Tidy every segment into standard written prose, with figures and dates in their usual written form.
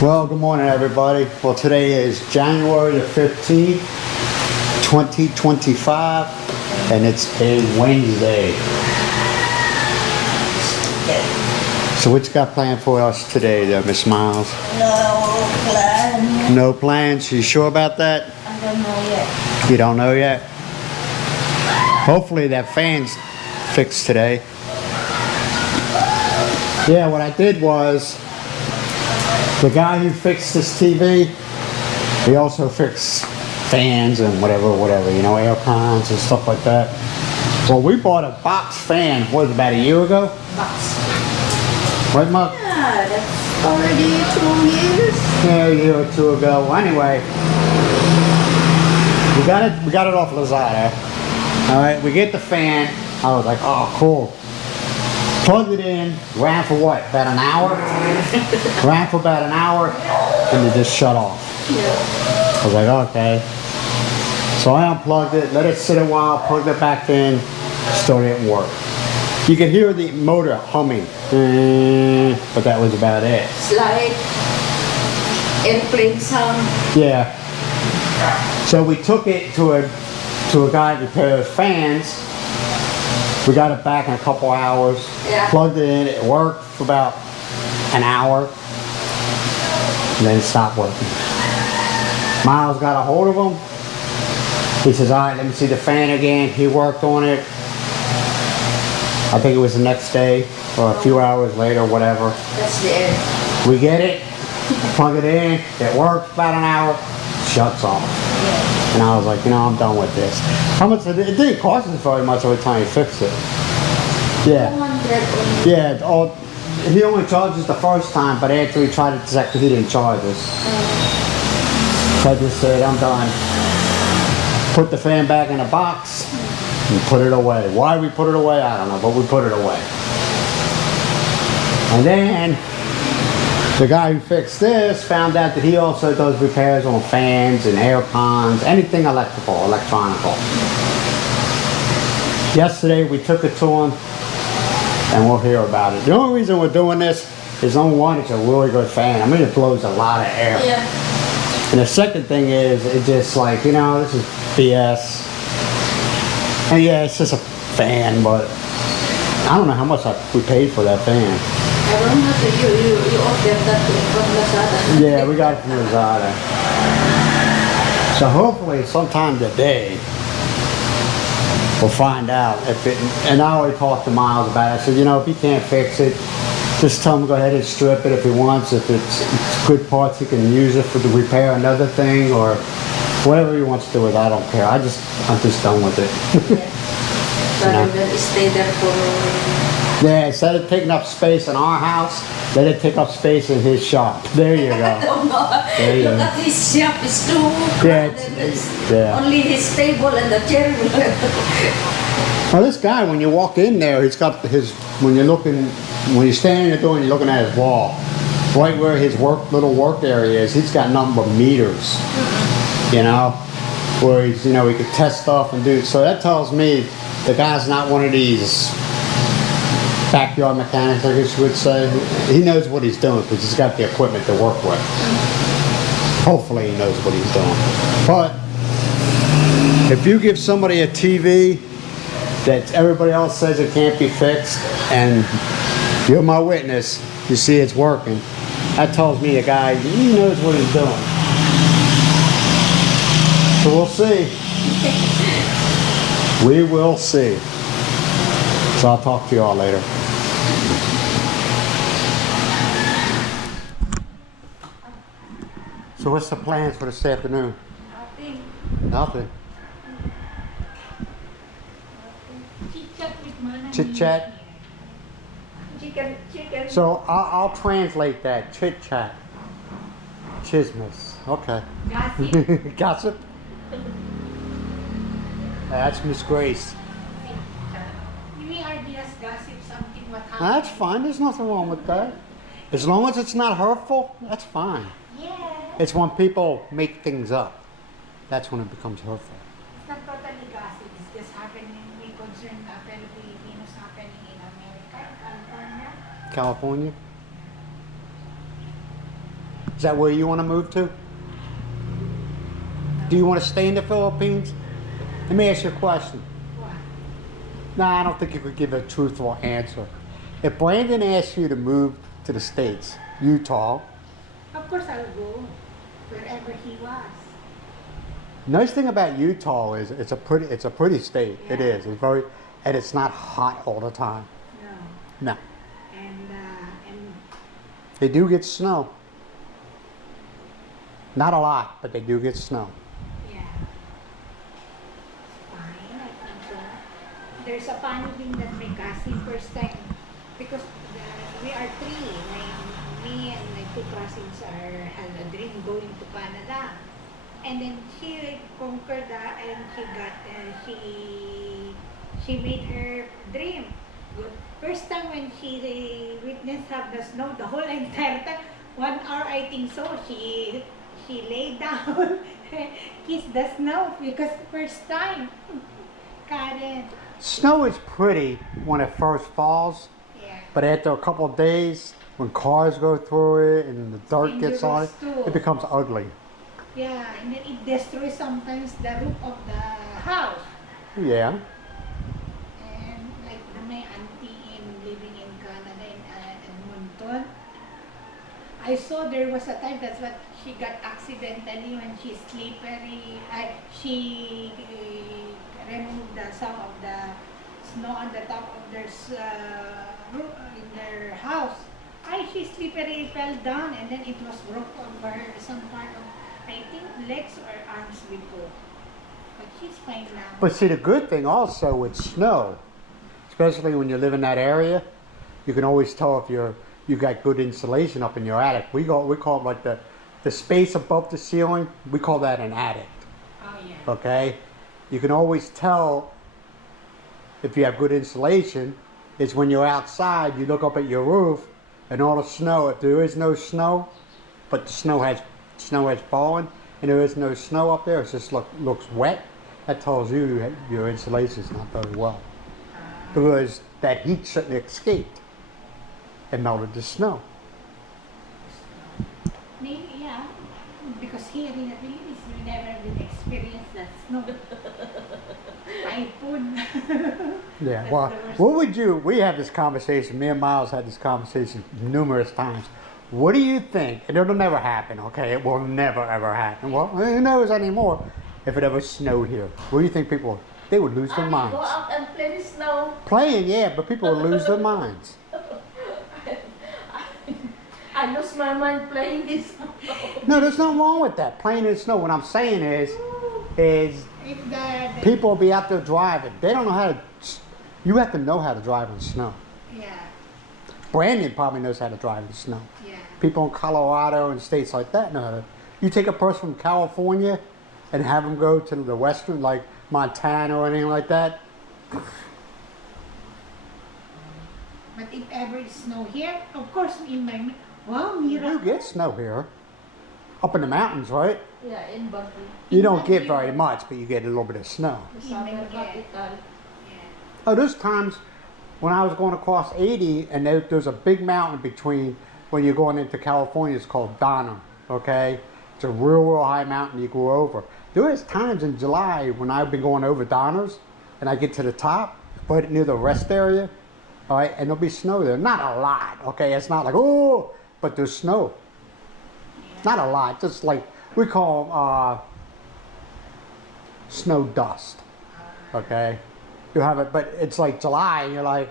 Well, good morning, everybody. Well, today is January the 15th, 2025, and it's a Wednesday. So what you got planned for us today, there, Miss Miles? No plan. No plans? You sure about that? I don't know yet. You don't know yet? Hopefully that fan's fixed today. Yeah, what I did was, the guy who fixed this TV, he also fixed fans and whatever, you know, air cons and stuff like that. Well, we bought a box fan, what, about a year ago? Box. Right, Mark? Yeah, that's already 2 years. Yeah, a year or two ago. Well, anyway, we got it off Lazada. All right, we get the fan. I was like, oh, cool. Plugged it in, ran for what, about an hour? Ran for about an hour, and it just shut off. Yeah. I was like, okay. So I unplugged it, let it sit a while, plugged it back in, still didn't work. You could hear the motor humming, but that was about it. It's like airplane sound. Yeah. So we took it to a guy that repairs fans. We got it back in a couple hours. Yeah. Plugged it in. It worked for about an hour, and then it stopped working. Miles got a hold of him. He says, "All right, let me see the fan again." He worked on it. I think it was the next day or a few hours later, whatever. That's the air. We get it, plug it in. It works about an hour. Shuts off. Yeah. And I was like, you know, I'm done with this. How much? It didn't cost us very much every time you fixed it. Yeah. 200 only. Yeah. He only charged us the first time, but after we tried it the second, he didn't charge us. So I just said, I'm done. Put the fan back in a box and put it away. Why we put it away, I don't know, but we put it away. And then the guy who fixed this found out that he also does repairs on fans and air cons, anything electrical, electronical. Yesterday we took it to him, and we'll hear about it. The only reason we're doing this is, number one, it's a really good fan. I mean, it blows a lot of air. Yeah. And the second thing is, it's just like, you know, this is BS. And yeah, it's just a fan, but I don't know how much we paid for that fan. I don't know if you ordered that from Lazada. Yeah, we got it from Lazada. So hopefully sometime today we'll find out if it, and I already talked to Miles about it. I said, you know, if he can't fix it, just tell him to go ahead and strip it if he wants. If it's good parts, he can use it to repair another thing or whatever he wants to do with it. I don't care. I'm just done with it. Yeah. Rather than stay there for... Yeah, instead of taking up space in our house, let it take up space in his shop. There you go. There you Look go. at his shop, is too Yeah, crowded. yeah. Only his table and the chair. Well, this guy, when you walk in there, he's got his, when you're standing at the door and you're looking at his wall, right where his little work area is, he's got nothing but meters, you know, where he's, you know, he could test stuff and do, so that tells me the guy's not one of these backyard mechanics, I guess you would say. He knows what he's doing because he's got the equipment to work with. Hopefully he knows what he's doing. But if you give somebody a TV that everybody else says it can't be fixed, and you're my witness, you see it's working, that tells me the guy, he knows what he's doing. So we'll see. We will see. So I'll talk to you all later. So what's the plans for this afternoon? Nothing. Nothing. Chit-chat with Manang. Chit chat. Chicken. So I'll translate that. Chit chat. Chismis. Okay. Gossip. Gossip. That's Miss Grace. We are just gossip something what happened. That's fine. There's nothing wrong with that. As long as it's not hurtful, that's fine. Yeah. It's when people make things up. That's when it becomes hurtful. It's not totally gossip. It's just happening. We concern the fellow Filipinos happening in America, in California. California? Is that where you want to move to? Do you want to stay in the Philippines? Let me ask you a question. What? No, I don't think you could give a truthful answer. If Brandon asked you to move to the States, Utah, Of course I'll go wherever he was. nice thing about Utah is it's a pretty state. It Yeah. is. It's very, and it's not hot all the time. No. No, And they do get snow. Not a lot, but they do get snow. yeah. Fine, I think so. There's a funny thing that my cousin first time, because we are three. Me and my two cousins had a dream going to Canada. And then she conquered that and she made her dream. Good. First time when she witnessed have the snow, the whole entire time, 1 hour I think so, she laid down, kissed the snow because first time. Karen. Snow is pretty when it first falls, Yeah. but after a couple of days, when cars go through it and the dirt gets on it, dangerous too. it becomes ugly. Yeah, and then it destroys sometimes the roof of the house. Yeah. And like my auntie living in Canada in Edmonton, I saw there was a time that's what she got accidentally when she slippery. She removed some of the snow on the top of their roof in their house. She slippery fell down and then it was broke over some part of I think legs or arms before. But she's fine now. But see, the good thing also with snow, especially when you live in that area, you can always tell if you got good insulation up in your attic. We call it like the space above the ceiling. We call that an attic. Oh yeah. Okay, you can always tell if you have good insulation. Is when you're outside, you look up at your roof, and all the snow. If there is no snow, but the snow has fallen, and there is no snow up there, it just looks wet. That tells you your insulation is not very well, because that heat shouldn't have escaped and melted the snow. Maybe, yeah. Because here in the Philippines, we never been experienced that snow. Typhoon. Yeah. That's Well, the worst. what would you? We had this conversation. Me and Miles had this conversation numerous times. What do you think? And it'll never happen. Okay, it will never ever happen. Well, who knows anymore? If it ever snowed here, what do you think people? They would lose their Go minds. out and play with snow. Playing, yeah, but people would lose their minds. I lost my mind playing this snow. No, there's nothing wrong with that. Playing in the snow. What I'm saying is If the people will be out there driving. They don't know how to. You have to know how to drive in snow. yeah, Brandon probably knows how to drive in snow. yeah. People in Colorado and states like that know how to. You take a person from California and have them go to the western, like Montana or anything like that. But if ever it snow here, of course in my wow, You do Mira. get snow here. Up in the mountains, right? Yeah, in Badoc. You don't get very much, but you get a little bit of snow. The saga Yeah. capital. Yeah. Oh, there's times when I was going across 80 and there's a big mountain between when you're going into California. It's called Donner, okay? It's a real high mountain you go over. There is times in July when I've been going over Donners and I get to the top, right near the rest area, all right, and there'll be snow there. Not a lot, okay? It's not like, oh, but there's snow. Not a lot, just like we call them snow dust, okay? You have it, but it's like July, and you're like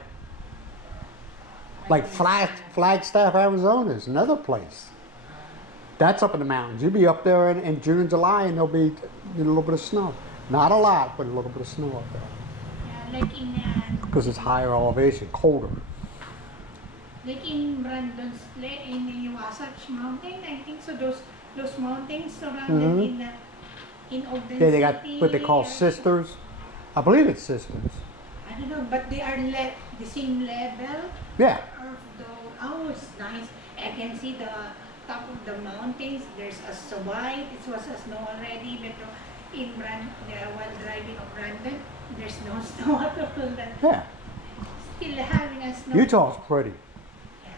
Flagstaff, Arizona is another place. That's up in the mountains. You'll be up there in June and July, and there'll be a little bit of snow. Not a lot, but a little bit of snow up there. Yeah, like in Because it's higher elevation, colder. Brandon's place in the Wasatch Mountain, I think so. Those mountains surrounded in Ogden Yeah, they got City, what they call or- sisters. I believe it's sisters. I don't know, but they are the same level Yeah. of the. Oh, it's nice. I can see the top of the mountains. There's a white. It was a snow already, but while driving on Brandon, there's no snow at all. Yeah. Still having a snow. Utah's pretty.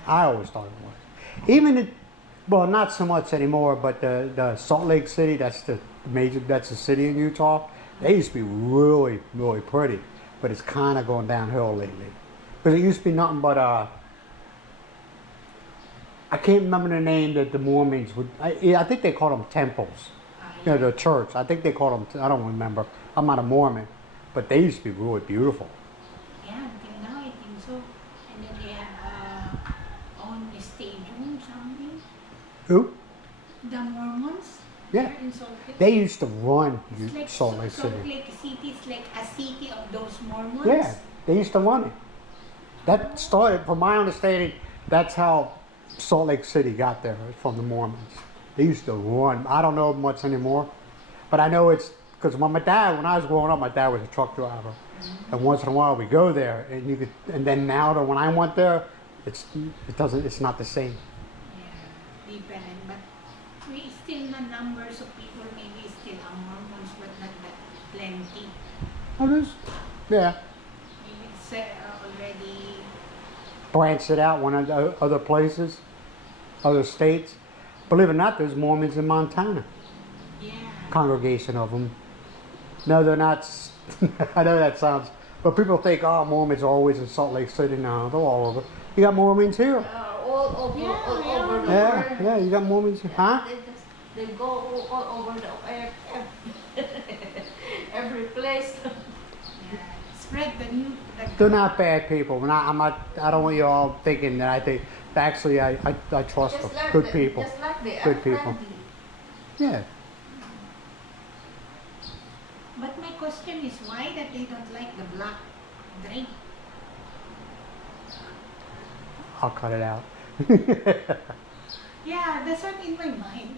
I always thought it was. Even Well, not so much anymore, but the Salt Lake City, that's the city in Utah. They used to be really, really pretty, but it's kind of going downhill lately. Because it used to be nothing but I can't remember the name that the Mormons would. I think they called them temples. You know, the church. I think they called them. I don't remember. I'm not a Mormon, but they used to be really beautiful. Yeah, until now I think so. And then they have own stadium something. Who? The Mormons. Yeah. There in Salt Lake. They used to run It's like Salt Lake Salt City. Lake City is like a city of those Mormons. Yeah, they used to run it. That started, from my understanding, that's how Salt Lake City got there, from the Mormons. They used to run. I don't know much anymore, but I know it's because when I was growing up, my dad was a truck driver, and once in a while we go there, and then now that when I went there, it's not the same. Yeah, different. But we still the numbers of people maybe still are Mormons, but not that plenty. Oh, yeah. Maybe it's already. Branched it out, went to other places, other states. Believe it or not, there's Mormons in Montana. Yeah. Congregation of them. No, they're not. I know that sounds, but people think, oh, Mormons are always in Salt Lake City. No, they're all over. You got Mormons here. All over, Yeah, all yeah. over the Yeah, world. yeah, you got Mormons here. Huh? They go all over the every place. Yeah. Spread the new. They're not bad people. I don't want you all thinking that I think. Actually, I trust them. Good people. Just like they Good are people. friendly. Yeah. But my question is why that they don't like the black drink? I'll cut it out. Yeah, that's what in my mind.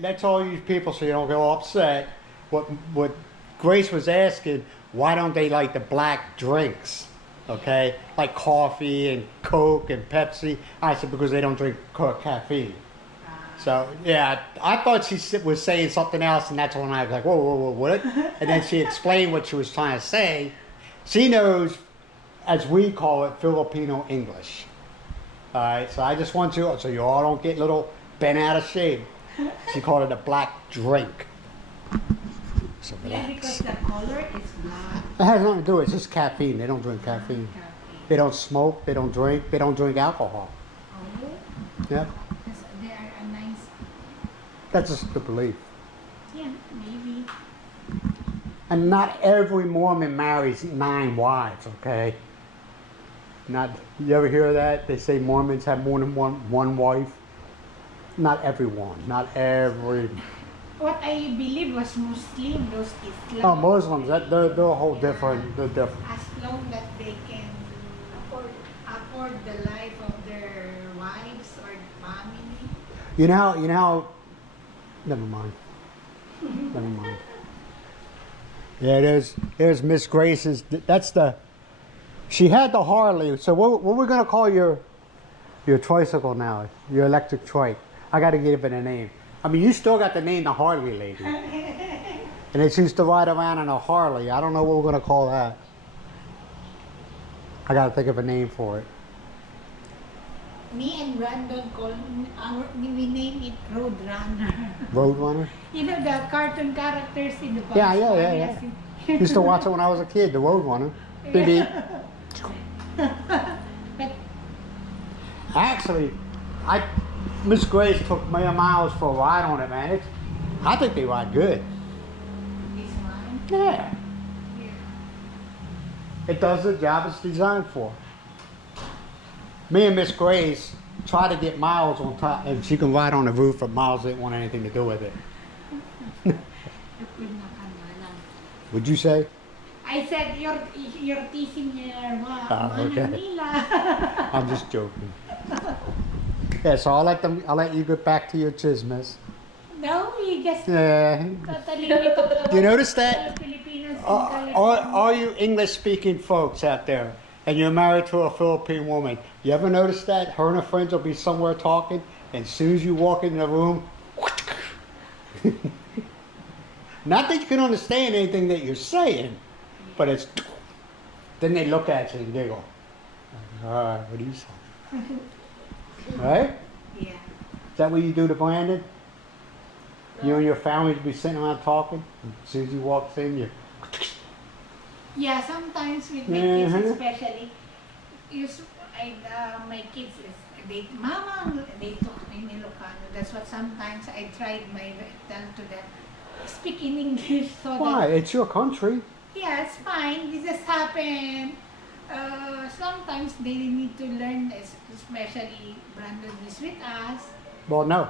That's all you people, so you don't get all upset. What Grace was asking, why don't they like the black drinks? Okay, like coffee and Coke and Pepsi. I said because they don't drink caffeine. So yeah, I thought she was saying something else, and that's when I was like, whoa, what? And then she explained what she was trying to say. She knows, as we call it, Filipino English. All right, so I just want you, so you all don't get little bent out of shape. She called it a black drink. So Yeah, relax. because the color is black. It has nothing to do with it. It's just caffeine. They don't drink caffeine. They don't smoke. They don't drink. They don't drink alcohol. Oh, Yeah, they are a nice. that's just the belief. Yeah, maybe. And not every Mormon marries 9 wives. Okay. Not. You ever hear that? They say Mormons have more than one wife. Not everyone. Not every. What I believe was Muslim, those Islam. Oh, Muslims. They're a whole different. They're different. As long that they can afford the life of their wives or family. You know. Never mind. Never mind. Yeah, there's Miss Grace's. That's the. She had the Harley. So what we're gonna call your tricycle now? Your electric trike. I got to give it a name. I mean, you still got the name the Harley lady. And it's used to ride around in a Harley. I don't know what we're gonna call that. I got to think of a name for it. Me and Brandon we name it Roadrunner. Roadrunner. You know the cartoon characters in the Bugs Yeah. Bunny? Used to watch it when I was a kid. The Roadrunner. Beep beep. But Actually, Miss Grace took me and Miles for a ride on it, man. I think they ride good. this one, Yeah. yeah. It does the job it's designed for. Me and Miss Grace try to get Miles on top, and she can ride on the roof, but Miles didn't want anything to do with it. Would you say? I said you're teasing your okay. Manila. I'm just joking. Yeah, so I'll let you get back to your chismes. No, we just Yeah. totally we talk about You notice that? Filipinos in All you English-speaking folks out there, and you're married to a Philippine woman, you ever notice that? Her and her friends will be somewhere talking, and as soon as you walk in the room, not that you can understand anything that you're saying, but it's, then they look at you and giggle. All right, what do you say? Right? Yeah. Is that what you do to Brandon? You and your family be sitting around talking? As soon as you walk in, you... Yeah, sometimes with my kids Mhm. especially, my kids Mama, they talk in Ilocano. That's what sometimes I tried tell to them, speak in English so Why? that, It's your country. yeah, it's fine. This has happened. Sometimes they need to learn, especially Brandon is with us. Well, no.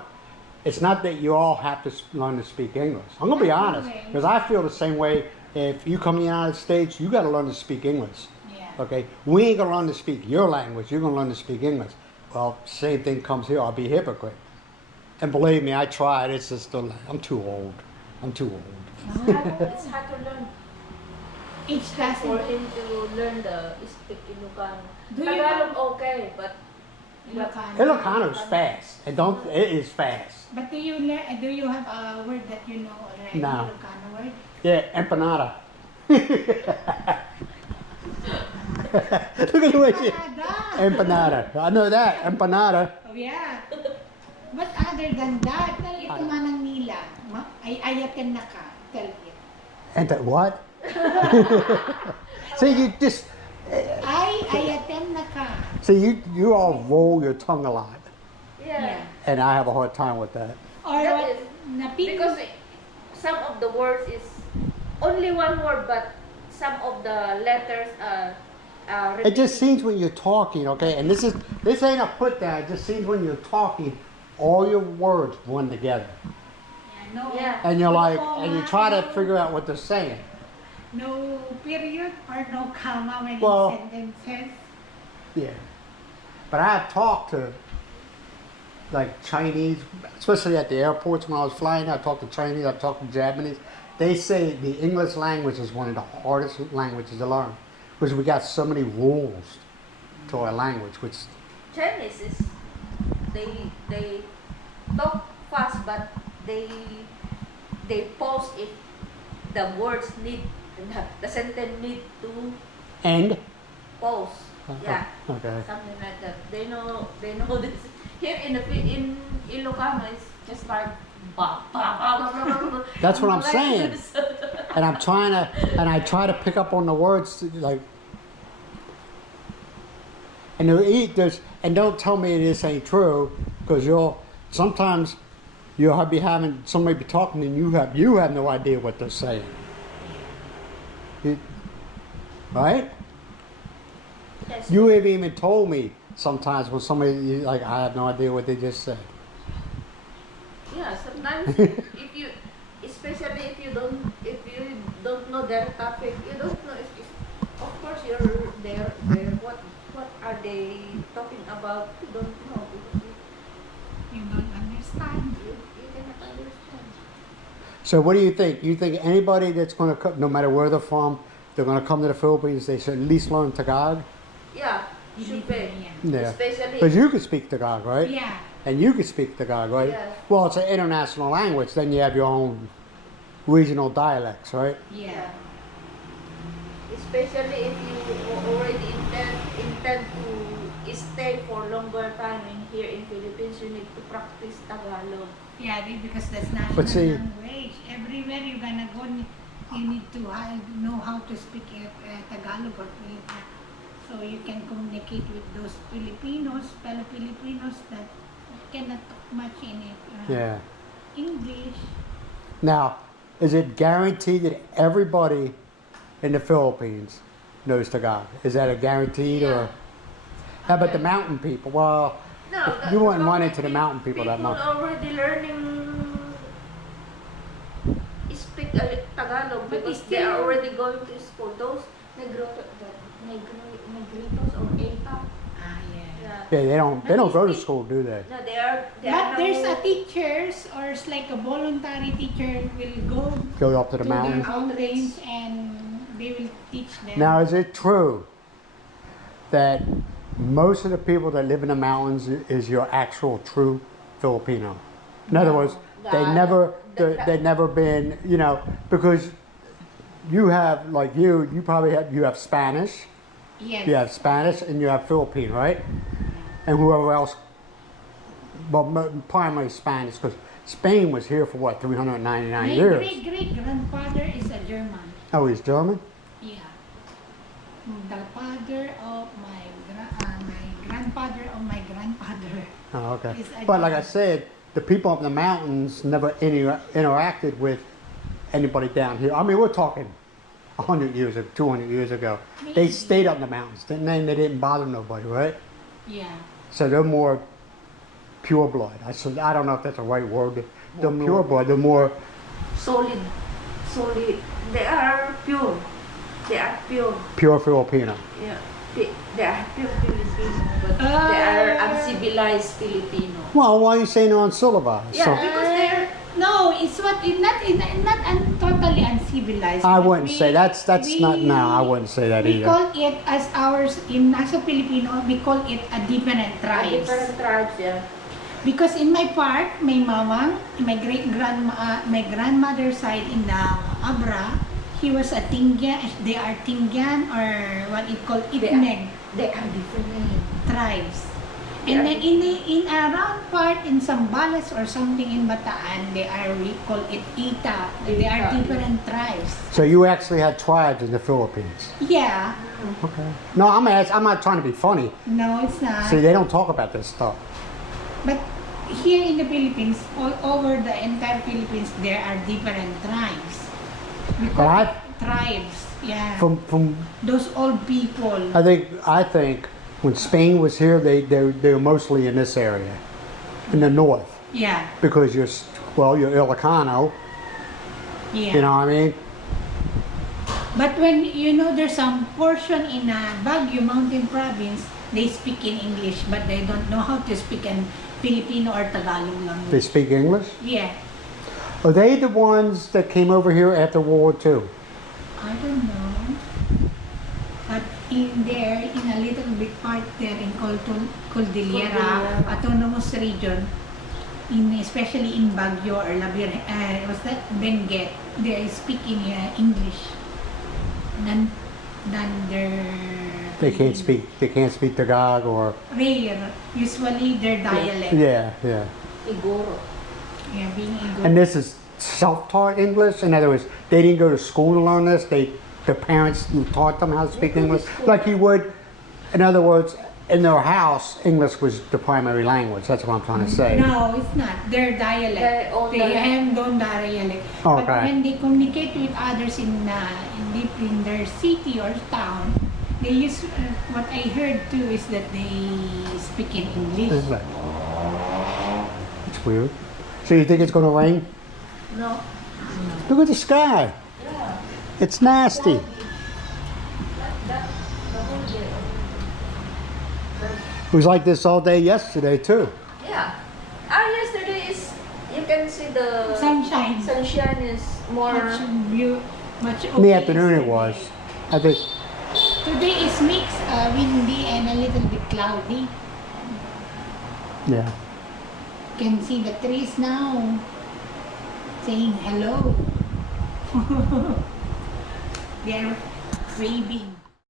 It's not that you all have to learn to speak English. I'm going to be Not honest, always. because I feel the same way. If you come to the United States, you got to learn to speak English. Yeah. Okay? We ain't going to learn to speak your language. You're going to learn to speak English. Well, same thing comes here. I'll be a hypocrite. And believe me, I tried. It's just, I'm too old. I'm too old. It's hard to learn. Each class. For him to learn the speak Ilocano. Do you Tagalog okay, but Ilocano. Ilocano is fast. It is fast. But do you have a word that you know already? No. Ilocano word? Yeah, empanada. Look at the way she... Empanada. Empanada. I know that. Empanada. Oh, yeah. But other than that, ito manang nila, ay ayaten na ka, tell it. And that what? See, you just... Ay ayaten na ka. See, you all roll your tongue a lot. yeah. And I have a hard time with that. Or That what? is- Because some of the words is only one word, but some of the letters are It just seems when you're talking, okay, and this ain't a put down, it just seems when you're talking, all your words blend together. Yeah, no, Yeah. And you're like, no and you comma, try to no- figure out what they're saying. No period or no comma when Well- in sentences. Yeah. But I have talked to, like, Chinese, especially at the airports when I was flying, I talked to Chinese, I talked to Japanese. They say the English language is one of the hardest languages to learn because we got so many rules to our language, which, Chinese is they talk fast, but they pause if the words need the sentence need to and, pause. Yeah, okay. something like that. They know this. Here in Ilocano, it's just like ba ba ba ba ba ba. That's what I'm Like saying. this. And I try to pick up on the words, like, and and don't tell me this ain't true, because sometimes you'll be having somebody be talking and you have no idea what they're saying. Right? Yes. You have even told me sometimes when somebody like I have no idea what they just said. Yeah, sometimes especially if you don't know their topic, you don't know. Of course, you're there. What are they talking about? You don't know because You don't understand. you cannot understand. So what do you think? You think anybody that's going to come, no matter where they're from, they're going to come to the Philippines, they should at least learn Tagalog? Yeah, should be. Yeah. Especially Because you can speak Tagalog, right? Yeah. And you can speak Tagalog, right? Yes. Well, it's an international language. Then you have your own regional dialects, right? Yeah. especially if you already intend to stay for longer time here in Philippines, you need to practice Tagalog. Yeah, because that's national But see- language. Everywhere you're gonna go, you need to know how to speak Tagalog or Filipino. So you can communicate with those fellow Filipinos that cannot talk much in Yeah. English. Now, is it guaranteed that everybody in the Philippines knows Tagalog? Is that a guaranteed or? How about the mountain people? Well, No, you wouldn't run into the mountain people that much. People already learning speak Tagalog But because it's they are still- already going to school. Those negritos or APA. Ah, yeah. Yeah, they don't But go to it's- school, do they? No, they are But there's now- a teachers or it's like a voluntary teacher will go Go up to the to their mountains. mountains and they will teach them. Now, is it true that most of the people that live in the mountains is your actual true Filipino? In other words, they never been, because you have, like you probably have Spanish, Yes. you have Spanish and you have Philippine, right? And whoever else primary Spanish, because Spain was here for what, 399 My years? great-great-grandfather is a German. Oh, he's German? Yeah. The father of my grandfather of my grandfather. Oh, okay. Is a But like I German. said, the people up in the mountains never interacted with anybody down here. I mean, we're talking 100 years ago, 200 years ago. They Maybe. stayed up in the mountains, didn't they? And they didn't bother nobody, right? Yeah. So they're more pure blood. I don't know if that's the right word. They're pure blood. They're more Solid. They are pure. They are pure. pure Filipino. Yeah. They are pure Filipino, but they are uncivilized Filipino. Well, why are you saying they're uncivilized? Yeah, So- because they're No, it's totally uncivilized. I but wouldn't say that's not. No, I wouldn't say that We either. call it as ours as a Filipino. We call it a different tribes. different tribes, yeah. Because in my part, my mama, my my grandmother's side in the Abra, he was a Tingyan. They are Tingyan or what it called Itneg They are different. tribes. And then in around part in Zambales or something in Bataan, we call it Ita. They are Ita. different tribes. So you actually had tribes in the Philippines. Yeah. Okay. No, I'm not trying to be funny. No, it's not. See, they don't talk about this stuff. But here in the Philippines, all over the entire Philippines, there are different tribes. We But call I, it tribes. Yeah. from Those old people. I think when Spain was here, they were mostly in this area, in the north, Yeah. because you're Ilocano. Yeah. You know what I mean? But when there's some portion in Baguio Mountain Province, they speak in English, but they don't know how to speak in Filipino or Tagalog They language. speak English. Yeah. Are they the ones that came over here after World War II? I don't know. But in a little bit part there in Cordillera, Autonomous Region, especially in Baguio or was that Benguet, they speak in English. Than their They can't speak Tagalog or rare. Usually their dialect. yeah. Igoro. Yeah, being Igbo. And this is self-taught English. In other words, they didn't go to school to learn this. The parents taught them how to speak English, like you would. In other words, in their house, English was the primary language. That's what I'm trying to say. No, it's not. Their dialect. Their own They dialect. have their own dialect. But Okay. when they communicate with others in their city or town, they use what I heard too is that they speak in English. It's like- it's weird. So you think it's going to rain? No. Look at the sky. Yeah. It's nasty. Like that the whole day. It was like this all day yesterday too. Yeah. Yesterday is you can see the Sunshine. Sunshine is more. Much In the okay afternoon it yesterday. was. I think. Today is mixed, windy and a little bit cloudy. Yeah. You can see the trees now saying hello. They're waving.